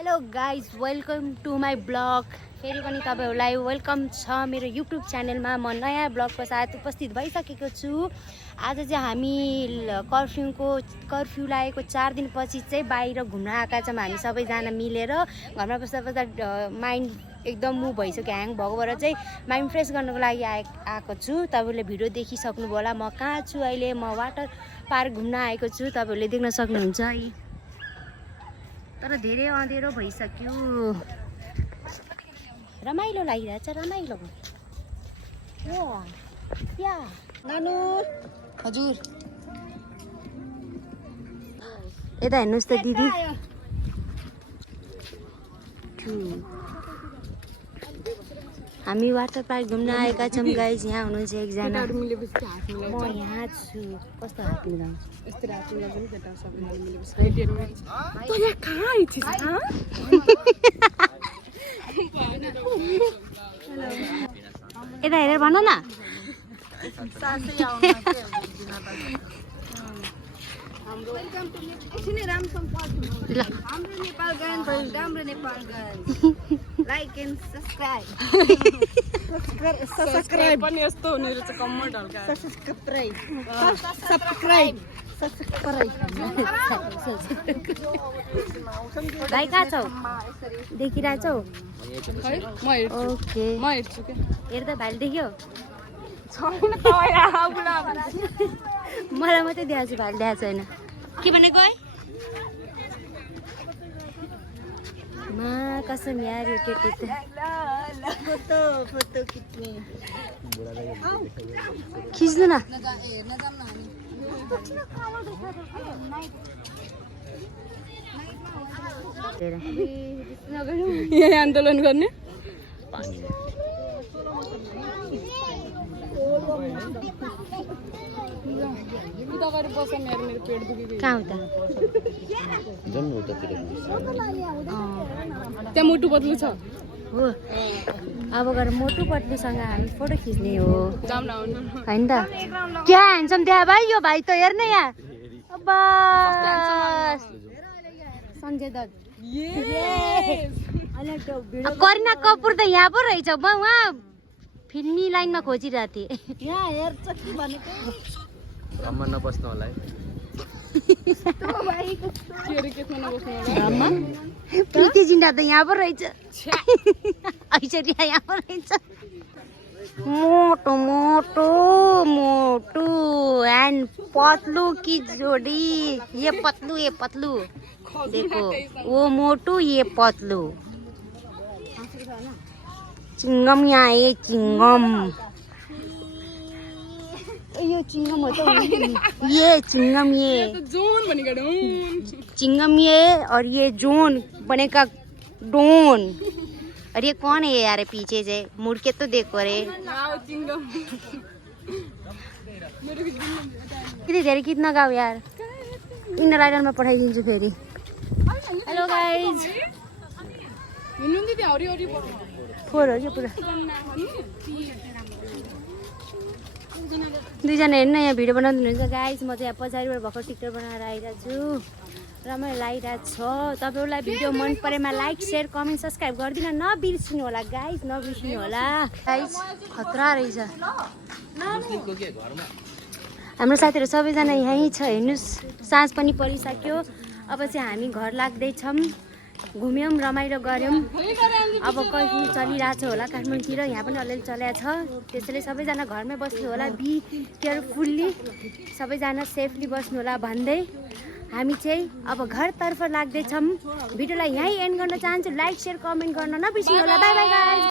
Hello guys welcome to my blog. फेरि पनि तपाईँहरूलाई वेलकम छ मेरो युट्युब च्यानलमा। म नयाँ ब्लगको साथ उपस्थित भइसकेको छु। आज चाहिँ हामी कर्फ्यू लागेको 4 दिनपछि चाहिँ बाहिर घुम्न आएका छौँ। हामी सबैजना मिलेर घरमा बस्दा बस्दा माइन्ड एकदम मुभ भइसक्यो, ह्याङ भएको भएर चाहिँ माइन्ड फ्रेस गर्नको लागि आएको छु। तपाईँले भिडियो देखिसक्नुभयो होला। म कहाँ छु अहिले? म वाटर पार्क घुम्न आएको छु, तपाईँहरूले देख्न सक्नुहुन्छ है। तर धेरै अँधेरो भइसक्यो, रमाइलो लागिरहेछ, रमाइलो। नानु हजुर यता हेर्नुहोस् त दिदी। हामी वाटर पार्क घुम्न आएका छौँ गाइज। यहाँ हुनुहुन्छ एकजना, म यहाँ छु। कस्तो हात मिलाउँछु? यता हेरेर भन न। लाइक एन्ड सब्स्क्राइब पनि यस्तो हुने रहेछ, कमेन्ट हल्का भाइ कहाँ छौ? देखिरहेछौ? ओके म हेर्छु के हेर्दा भाइले देख्यो? छैन त मलाई मात्रै देखाएको छु, भाइले देखाएको छैन। के भनेको है? मा कसम यार, यो केटी त फोटो खिच्ने खिच्नु न। यही आन्दोलन गर्ने। कहाँ हो त? त्यहाँ मुटु बदलु छ हो, अब गएर मोटु पतलुसँग हामी फोटो खिच्ने हो, जाम न होइन त? क्या ह्यान्डसम त्यहाँ भाइ, यो भाइ त हेर्ने यहाँ। सञ्जय दत्त, करिना कपुर त यहाँ पो रहेछ। म उहाँ फिल्मी लाइनमा खोजिरहेको थिएँ। यहाँ हेर्छ कि भनेको घममा नबस्नु होला है। प्रीति जिन्डा त यहाँ पो रहेछ। ऐश्वर्या यहाँ पो रहेछ। मोटो मोटो मोटू एंड पतलू की जोड़ी। ये पतलू देखो, वो मोटू ये पतलू। चिंगम यहाँ है, चिंगम। यो चिंगम हो तो ये चिंगम, ये जोन बनेगा डोन। चिंगम ये, और ये जोन बनेगा डोन। और ये कौन है यार पीछे से? मुड़ के तो देखो रे। कितनी देर कितना गाओ यार, इन राइडर में पठाइदिन्छु फेरि। हेलो गाइज, फोर हो यो पुरा। दुईजना हेर्नु यहाँ भिडियो बनाउँदै हुनुहुन्छ गाइज। म चाहिँ यहाँ पछाडिबाट भर्खर टिकटक बनाएर आइरहेको छु, रमाइलो लागिरहेको छ। तपाईँहरूलाई भिडियो मन परेमा लाइक सेयर कमेन्ट सब्सक्राइब गरिदिन नबिर्सिनु होला गाइज, नबिर्सिनु होला गाइज। खतरा रहेछ। हाम्रो साथीहरू सबैजना यहीँ छ, हेर्नुहोस्। साँझ पनि परिसक्यो, अब चाहिँ हामी घर लाग्दैछौँ। घुम्यौँ, रमाइलो गऱ्यौँ। अब कर्फ्यू चलिरहेछ होला काठमाडौँतिर, यहाँ पनि अलिअलि चलेको छ। त्यसैले सबैजना घरमै बस्नु होला, बी केयरफुल्ली, सबैजना सेफली बस्नु होला भन्दै हामी चाहिँ अब घरतर्फ लाग्दैछौँ। भिडियोलाई यहीँ एन्ड गर्न चाहन्छु। लाइक सेयर कमेन्ट गर्न नबिर्सिनु होला। By by guys.